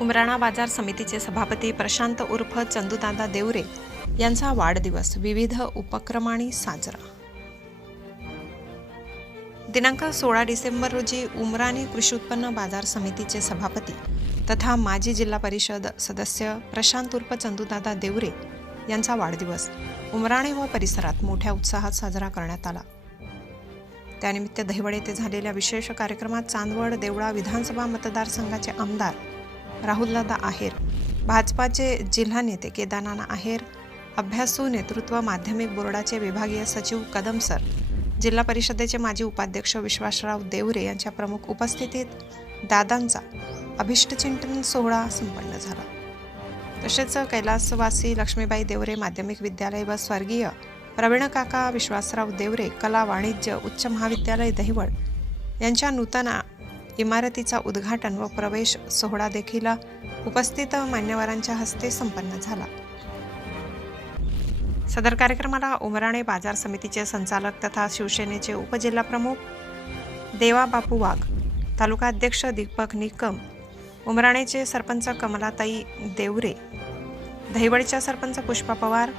उमराणा बाजार समितीचे सभापती प्रशांत उर्फ चंदूदादा देवरे यांचा वाढदिवस विविध उपक्रमाने साजरा. दिनांक सोळा डिसेंबर रोजी उमराणी कृषी उत्पन्न बाजार समितीचे सभापती तथा माजी जिल्हा परिषद सदस्य प्रशांत उर्फ चंदूदादा देवरे यांचा वाढदिवस उमराणे व परिसरात मोठ्या उत्साहात साजरा करण्यात आला. त्यानिमित्त दहिवड येथे झालेल्या विशेष कार्यक्रमात चांदवड देवळा विधानसभा मतदारसंघाचे आमदार राहुलदादा आहेर. भाजपाचे जिल्हा नेते केदारनाना आहेर अभ्यासू नेतृत्व माध्यमिक बोर्डाचे विभागीय सचिव कदम सर जिल्हा परिषदेचे माजी उपाध्यक्ष विश्वासराव देवरे यांच्या प्रमुख उपस्थितीत दादांचा अभिष्टचिंतन सोहळा संपन्न झाला. तसेच कैलासवासी लक्ष्मीबाई देवरे माध्यमिक विद्यालय व स्वर्गीय प्रवीण काका विश्वासराव देवरे कला वाणिज्य उच्च महाविद्यालय दहिवड यांच्या नूतन इमारतीचा उद्घाटन व प्रवेश सोहळा देखील उपस्थित मान्यवरांच्या हस्ते संपन्न झाला. सदर कार्यक्रमाला उमराणे बाजार समितीचे संचालक तथा शिवसेनेचे उपजिल्हाप्रमुख देवा बापू वाघ तालुका अध्यक्ष दीपक निकम उमराणेचे सरपंच कमलाताई देवरे दहिवडच्या सरपंच पुष्पा पवार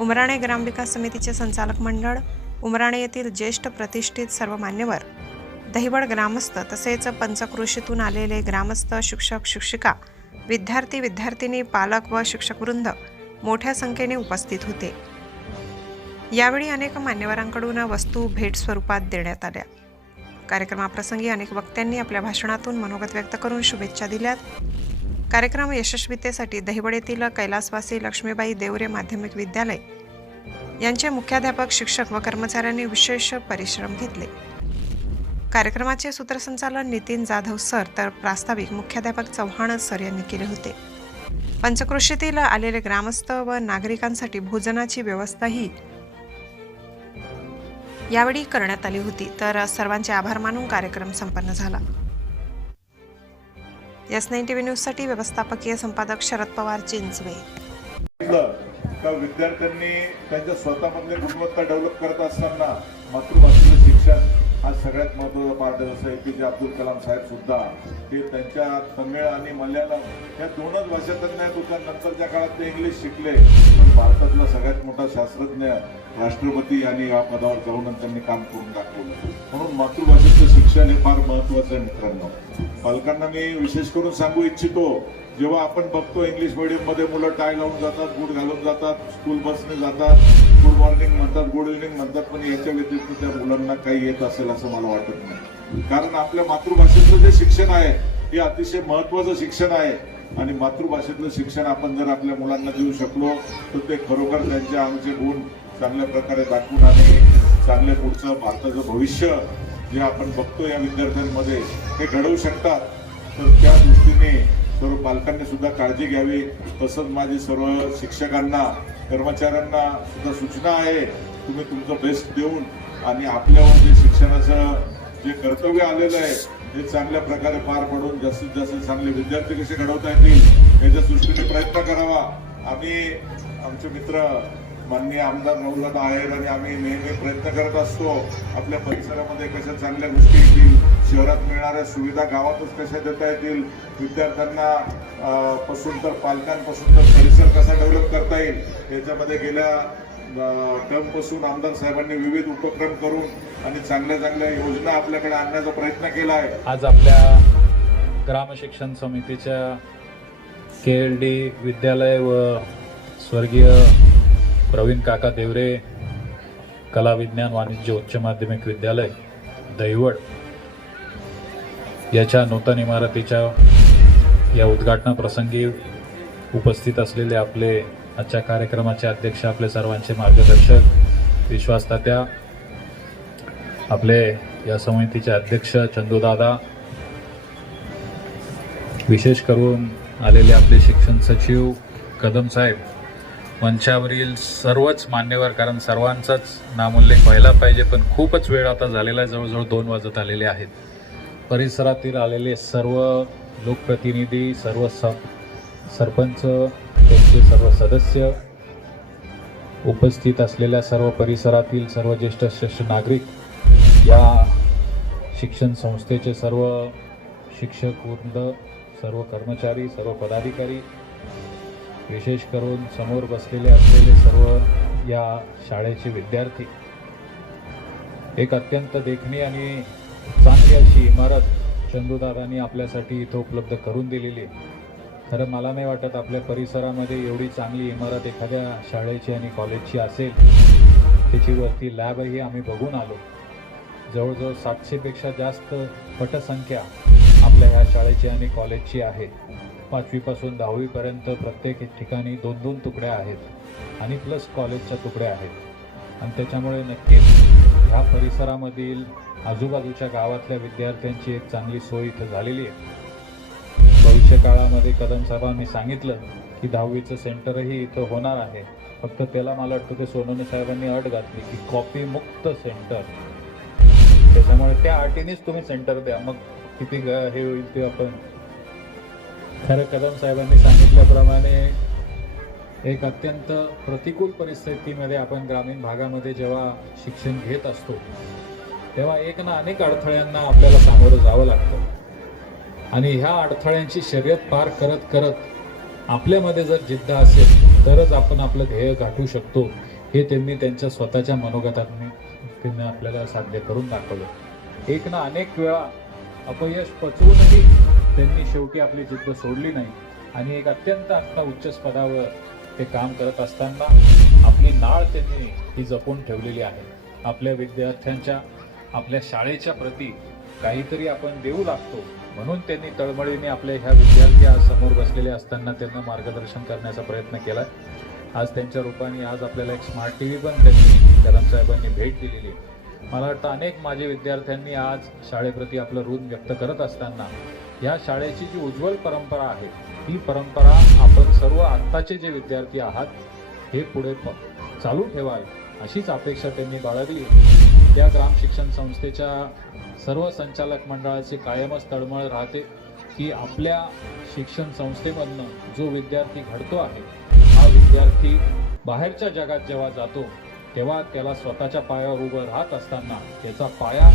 उमराणे ग्रामविकास समितीचे संचालक मंडळ उमराणे येथील ज्येष्ठ प्रतिष्ठित सर्व मान्यवर दहिवड ग्रामस्थ तसेच पंचक्रोशीतून आलेले ग्रामस्थ शिक्षक शिक्षिका विद्यार्थी विद्यार्थिनी पालक व शिक्षकवृंद मोठ्या संख्येने उपस्थित होते. यावेळी अनेक मान्यवरांकडून वस्तू भेट स्वरूपात देण्यात आल्या. कार्यक्रमाप्रसंगी अनेक वक्त्यांनी आपल्या भाषणातून मनोगत व्यक्त करून शुभेच्छा दिल्यात. कार्यक्रम यशस्वीतेसाठी दहिवड येथील कैलासवासी लक्ष्मीबाई देवरे माध्यमिक विद्यालय यांचे मुख्याध्यापक शिक्षक व कर्मचाऱ्यांनी विशेष परिश्रम घेतले. कार्यक्रमाचे सूत्रसंचालन नितीन जाधव सर तर प्रास्ताविक मुख्याध्यापक चव्हाण सर यांनी केले होते. पंचक्रोशीतील आलेले ग्रामस्थ व नागरिकांसाठी भोजनाची व्यवस्थाही यावेळी करण्यात आली होती. तर सर्वांचे आभार मानून कार्यक्रम संपन्न झाला. यस नाईन टीव्ही न्यूजसाठी व्यवस्थापकीय संपादक शरद पवार चिंचवे. का विद्यार्थ्यांनी त्यांच्या स्वतःमधले गुणवत्ता डेव्हलप करत असताना मातृभाषेचं शिक्षण हा सगळ्यात महत्त्वाचा पाठ जसं ए पी जे अब्दुल कलाम साहेब सुद्धा ते त्यांच्या तमिळ आणि मल्याळम या दोनच भाषा त्यांना होत्या नंतरच्या काळात ते इंग्लिश शिकले. पण भारतातला सगळ्यात मोठा शास्त्रज्ञ राष्ट्रपती आणि या पदावर जाऊन त्यांनी काम करून दाखवलं. म्हणून मातृभाषेचं शिक्षण हे फार महत्वाचं आहे मित्रांनो. पालकांना मी विशेष करून सांगू इच्छितो जेव्हा आपण बघतो इंग्लिश मिडियममध्ये मुलं टाय लावून जातात बूट घालून जातात स्कूल बसने जातात गुड मॉर्निंग म्हणतात गुड इव्हनिंग म्हणतात पण याच्या व्यतिरिक्त त्या मुलांना काही येत असेल असं मला वाटत नाही. कारण आपल्या मातृभाषेतलं जे शिक्षण आहे हे अतिशय महत्वाचं शिक्षण आहे. आणि मातृभाषेतलं शिक्षण आपण जर आपल्या मुलांना देऊ शकलो तर ते खरोखर त्यांच्या आमचे गुण चांगल्या प्रकारे दाखवून आणि चांगले पुढचं भारताचं भविष्य जे आपण बघतो या विद्यार्थ्यांमध्ये ते घडवू शकतात. तर त्या दृष्टीने सर्व पालकांनी सुद्धा काळजी घ्यावी. तसंच माझी सर्व शिक्षकांना कर्मचाऱ्यांना सुद्धा सूचना आहे तुम्ही तुमचं बेस्ट देऊन आणि आपल्यावर जे शिक्षणाचं जे कर्तव्य आलेलं आहे ते चांगल्या प्रकारे पार पडून जास्तीत जास्त चांगले विद्यार्थी कसे घडवता येतील याच्या दृष्टीने प्रयत्न करावा. आम्ही आमचे मित्र माननीय आमदार नवलता आहेत आणि आम्ही नेहमी प्रयत्न करत असतो आपल्या परिसरामध्ये कशा चांगल्या गोष्टी येतील शहरात मिळणाऱ्या सुविधा गावातच कशा देता येतील? विद्यार्थ्यांना पासून तर पालकांपासून तर परिसर कसा डेव्हलप करता येईल? याच्यामध्ये गेल्या टर्मपासून आमदार साहेबांनी विविध उपक्रम करून आणि चांगल्या चांगल्या योजना आपल्याकडे आणण्याचा प्रयत्न केला आहे. आज आपल्या ग्राम शिक्षण समितीच्या के एल डी विद्यालय व स्वर्गीय प्रवीण काका देवरे कला विज्ञान वाणिज्य उच्च माध्यमिक विद्यालय दहिवड. याच्या नूतन इमारतीच्या या उद्घाटनाप्रसंगी उपस्थित असलेले आपले आजच्या कार्यक्रमाचे अध्यक्ष आपले सर्वांचे मार्गदर्शक विश्वास तात्या आपले या समितीचे अध्यक्ष चंदूदादा विशेष करून आलेले आपले शिक्षण सचिव कदम साहेब मंचावरील सर्वच मान्यवर कारण सर्वांचाच नामोल्लेख व्हायला पाहिजे पण खूपच वेळ आता झालेला आहे जवळजवळ दोन वाजत आलेले आहेत. परिसरातील आलेले सर्व लोकप्रतिनिधी सर्व स सरपंच त्यांचे सर्व सदस्य उपस्थित असलेल्या सर्व परिसरातील सर्व ज्येष्ठ श्रेष्ठ नागरिक या शिक्षण संस्थेचे सर्व शिक्षक वृंद सर्व कर्मचारी सर्व पदाधिकारी विशेष करून समोर बसलेले असलेले सर्व या शाळेचे विद्यार्थी एक अत्यंत देखणी आणि चांगली अशी इमारत चंदूदादांनी आपल्यासाठी इथं उपलब्ध करून दिलेली खरं मला नाही वाटत आपल्या परिसरामध्ये एवढी चांगली इमारत एखाद्या शाळेची आणि कॉलेजची असेल. त्याची वरती लॅबही आम्ही बघून आलो. जवळजवळ सातशेपेक्षा जास्त पटसंख्या आपल्या ह्या शाळेची आणि कॉलेजची आहे. पाचवीपासून दहावीपर्यंत प्रत्येक ठिकाणी दोन दोन तुकड्या आहेत आणि प्लस कॉलेजच्या तुकड्या आहेत. आणि त्याच्यामुळे नक्कीच ह्या परिसरामधील आजूबाजूच्या गावातल्या विद्यार्थ्यांची एक चांगली सोय इथं झालेली आहे. भविष्य काळामध्ये कदम साहेबांनी सांगितलं की दहावीचं सेंटरही इथं होणार आहे. फक्त त्याला मला वाटतं ते सोनवणे साहेबांनी अट घातली की कॉपी मुक्त सेंटर. त्याच्यामुळे त्या अटीनेच तुम्ही सेंटर द्या. मग किती ग- हे होईल ते आपण खरं कदम साहेबांनी सांगितल्याप्रमाणे एक अत्यंत प्रतिकूल परिस्थितीमध्ये आपण ग्रामीण भागामध्ये जेव्हा शिक्षण घेत असतो तेव्हा एक ना अनेक अडथळ्यांना आपल्याला सामोरं जावं लागतं. आणि ह्या अडथळ्यांची शर्यत पार करत करत आपल्यामध्ये जर जिद्द असेल तरच आपण आपलं ध्येय गाठू शकतो. हे त्यांनी त्यांच्या स्वतःच्या मनोगताने त्यांनी आपल्याला साध्य करून दाखवलं. एक ना अनेक वेळा अपयश पचवूनही त्यांनी शेवटी आपली जिद्द सोडली नाही. आणि एक अत्यंत आत्ता उच्च पदावर ते काम करत असताना आपली नाळ त्यांनी ही जपून ठेवलेली आहे. आपल्या विद्यार्थ्यांच्या आपल्या शाळेच्या प्रती काहीतरी आपण देऊ लागतो. म्हणून त्यांनी तळमळीने आपल्या ह्या विद्यार्थी आज समोर बसलेले असताना त्यांना मार्गदर्शन करण्याचा प्रयत्न केला. आज त्यांच्या रूपाने आज आपल्याला एक स्मार्ट टी व्ही पण त्यांनी कदम साहेबांनी भेट दिलेली. मला वाटतं अनेक माझे विद्यार्थ्यांनी आज शाळेप्रती आपलं ऋण व्यक्त करत असताना या शाळेची जी उज्ज्वल परंपरा आहे ही परंपरा आपण सर्व आत्ताचे जे विद्यार्थी आहात हे पुढे प- चालू ठेवाल अशीच अपेक्षा त्यांनी बाळगली त्या ग्राम शिक्षण संस्थेच्या सर्व संचालक मंडळाची कायमच तळमळ राहते की आपल्या शिक्षण संस्थेमधनं जो विद्यार्थी घडतो आहे हा विद्यार्थी बाहेरच्या जगात जेव्हा जातो तेव्हा त्याला स्वतःच्या पायावर उभं राहत असताना त्याचा पाया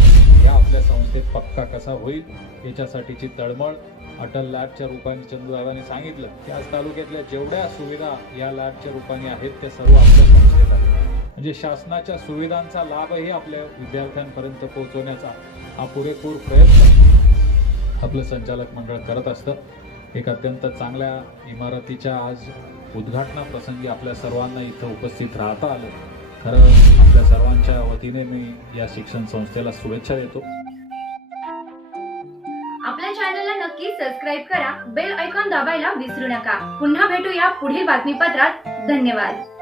या आपल्या संस्थेत पक्का कसा होईल याच्यासाठीची तळमळ अटल लॅबच्या रूपाने चंदूसाहेबांनी सांगितलं की आज तालुक्यातल्या जेवढ्या सुविधा या लॅबच्या रूपाने आहेत त्या सर्व आपल्या संस्थेत आहेत. म्हणजे शासनाच्या सुविधांचा लाभही आपल्या विद्यार्थ्यांपर्यंत पोहोचवण्याचा हा पुरेपूर प्रयत्न आपलं संचालक मंडळ करत असतं. एक अत्यंत चांगल्या इमारतीच्या आज उद्घाटना प्रसंगी आपल्या सर्वांना इथं उपस्थित राहता आलं. खरं आपल्या सर्वांच्या वतीने मी या शिक्षण संस्थेला शुभेच्छा देतो. नक्की सबस्क्राईब करा बेल ऐकॉन दाबायला विसरू नका. पुन्हा भेटूया पुढील बातमीपत्रात. धन्यवाद.